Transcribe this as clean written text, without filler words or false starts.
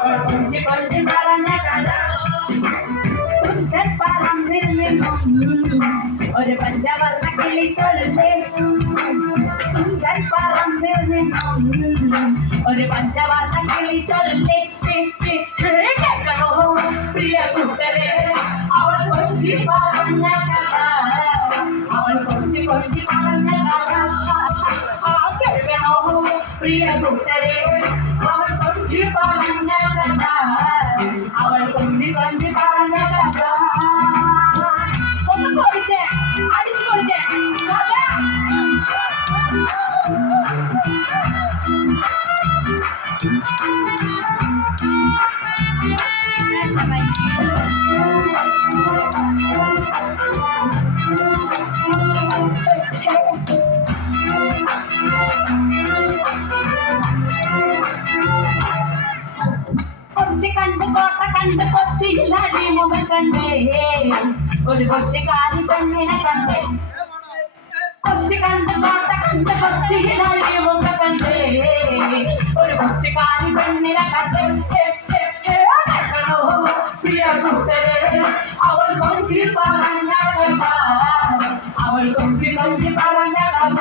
കൊഞ്ചി കൊഞ്ചി പറഞ്ഞ കഥ തുഞ്ചപ്പറമ്പിൽ നിന്നും ഒരു പഞ്ചവർണ്ണ കിളി ചൊല്ലേ തുഞ്ചപ്പറമ്പിൽ നിന്നും ഒരു പഞ്ചവർണ്ണ കിളി ചൊല്ലേ കേൾക്കണോ പ്രിയ കൂട്ടരെ അവൾ കൊഞ്ചി പറഞ്ഞ കഥ അവൾ കൊഞ്ചി കൊഞ്ചി പറഞ്ഞ കഥ കേൾക്കണോ പ്രിയ കൂട്ടരെ അവൾ കൊഞ്ചി പറഞ്ഞ കഥ അവൾ കൊഞ്ചി കൊഞ്ചി പറഞ്ഞ കഥ ഒന്ന് പൊളിച്ചേ അടിച്ചു പൊളിച്ചേ കൊച്ചി കണ്ട് കോട്ട കണ്ട് കൊച്ചിയിൽ അടിമുഖം കണ്ടേ ഒരു കൊച്ചിക്കാരി പെണ്ണിനെ കണ്ടേ കൊച്ചി കണ്ട് കോട്ട കണ്ട് കൊച്ചിയിൽ അടിമുഖം കണ്ടേ ഒരു കൊച്ചിക്കാരി പെണ്ണിനെ കണ്ടേ പ്രിയ കൂട്ടരെ അവൾ കൊഞ്ചി പറഞ്ഞ കഥ അവൾ കൊഞ്ചി കൊഞ്ചി പറഞ്ഞ കഥ